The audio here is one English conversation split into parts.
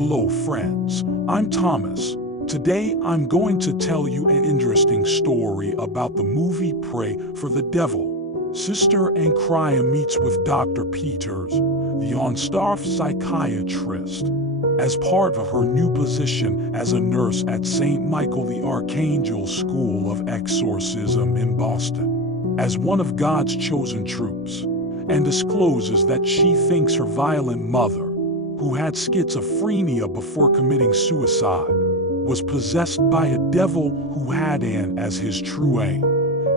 Hello friends, I'm Thomas. Today I'm going to tell you an interesting story about the movie Pray for the Devil. Sister Ancria meets with Dr. Peters, the on-staff psychiatrist, as part of her new position as a nurse at St. Michael the Archangel School of Exorcism in Boston, as one of God's chosen troops, and discloses that she thinks her violent mother, who had schizophrenia before committing suicide, was possessed by a devil who had Anne as his true aim,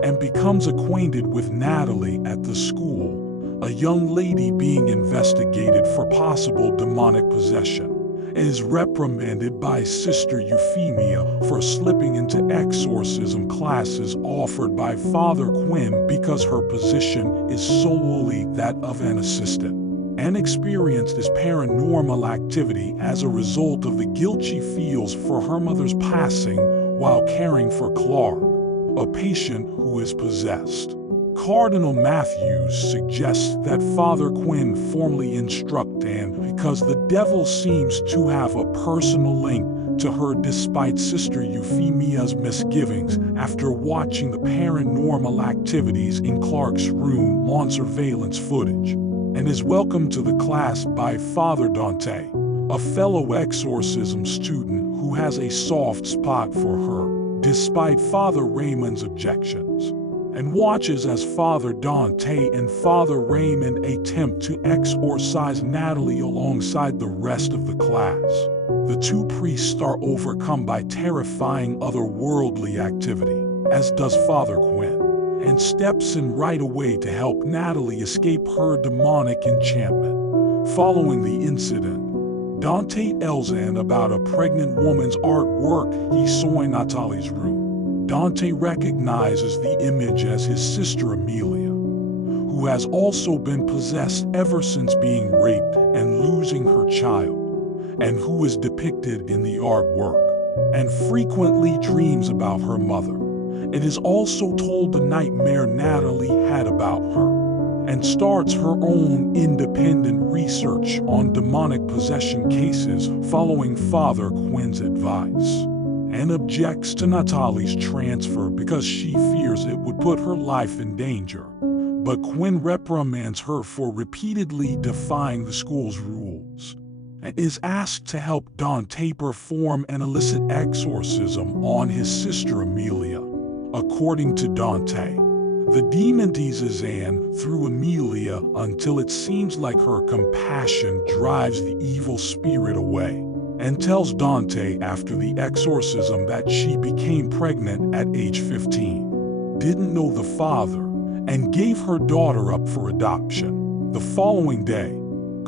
and becomes acquainted with Natalie at the school, a young lady being investigated for possible demonic possession, and is reprimanded by Sister Euphemia for slipping into exorcism classes offered by Father Quinn because her position is solely that of an assistant, and experienced as paranormal activity as a result of the guilt she feels for her mother's passing while caring for Clark, a patient who is possessed. Cardinal Matthews suggests that Father Quinn formally instruct Anne because the devil seems to have a personal link to her despite Sister Euphemia's misgivings after watching the paranormal activities in Clark's room on surveillance footage, and is welcomed to the class by Father Dante, a fellow exorcism student who has a soft spot for her, despite Father Raymond's objections, and watches as Father Dante and Father Raymond attempt to exorcise Natalie alongside the rest of the class. The two priests are overcome by terrifying otherworldly activity, as does Father Quinn, and steps in right away to help Natalie escape her demonic enchantment. Following the incident, Dante tells Anne about a pregnant woman's artwork he saw in Natalie's room. Dante recognizes the image as his sister Amelia, who has also been possessed ever since being raped and losing her child, and who is depicted in the artwork, and frequently dreams about her mother. It is also told the nightmare Natalie had about her, and starts her own independent research on demonic possession cases following Father Quinn's advice, and objects to Natalie's transfer because she fears it would put her life in danger. But Quinn reprimands her for repeatedly defying the school's rules, and is asked to help Dante perform an illicit exorcism on his sister Amelia. According to Dante, the demon teases Anne through Amelia until it seems like her compassion drives the evil spirit away, and tells Dante after the exorcism that she became pregnant at age 15, didn't know the father, and gave her daughter up for adoption. The following day,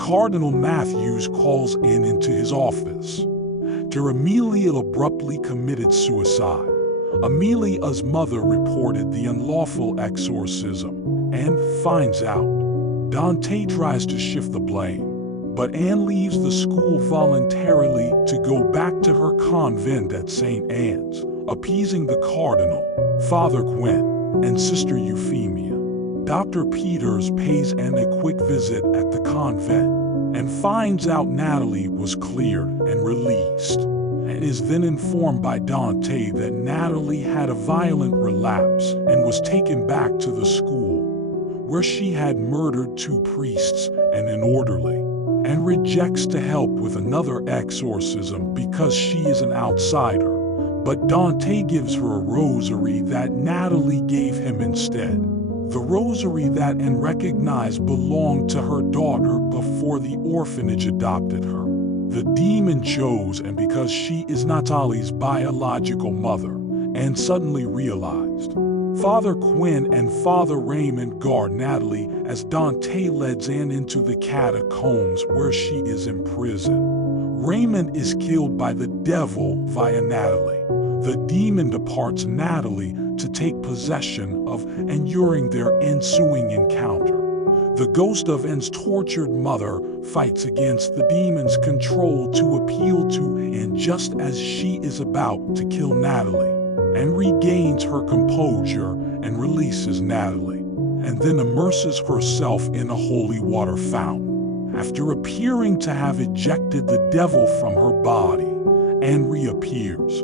Cardinal Matthews calls Anne into his office. Amelia abruptly committed suicide. Amelia's mother reported the unlawful exorcism and finds out. Dante tries to shift the blame, but Anne leaves the school voluntarily to go back to her convent at St. Anne's, appeasing the cardinal, Father Quinn, and Sister Euphemia. Dr. Peters pays Anne a quick visit at the convent and finds out Natalie was cleared and released, and is then informed by Dante that Natalie had a violent relapse and was taken back to the school, where she had murdered two priests and an orderly, and rejects to help with another exorcism because she is an outsider. But Dante gives her a rosary that Natalie gave him instead, the rosary that Anne recognized belonged to her daughter before the orphanage adopted her. The demon chose Anne because she is Natalie's biological mother, and suddenly realized. Father Quinn and Father Raymond guard Natalie as Dante leads Anne into the catacombs where she is imprisoned. Raymond is killed by the devil via Natalie. The demon departs Natalie to take possession of, and during their ensuing encounter, the ghost of Anne's tortured mother fights against the demon's control to appeal to Anne just as she is about to kill Natalie, and regains her composure and releases Natalie, and then immerses herself in a holy water fountain. after appearing to have ejected the devil from her body, and reappears,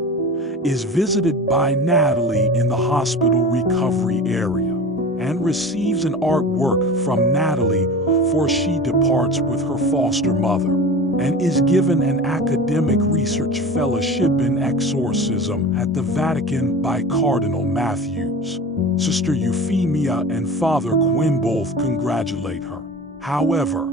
is visited by Natalie in the hospital recovery area and receives an artwork from Natalie, for she departs with her foster mother and is given an academic research fellowship in exorcism at the Vatican by Cardinal Matthews. Sister Euphemia and Father Quinn both congratulate her. However,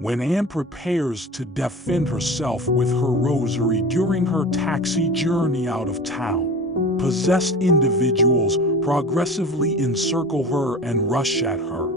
when Anne prepares to defend herself with her rosary during her taxi journey out of town, possessed individuals progressively encircle her and rush at her,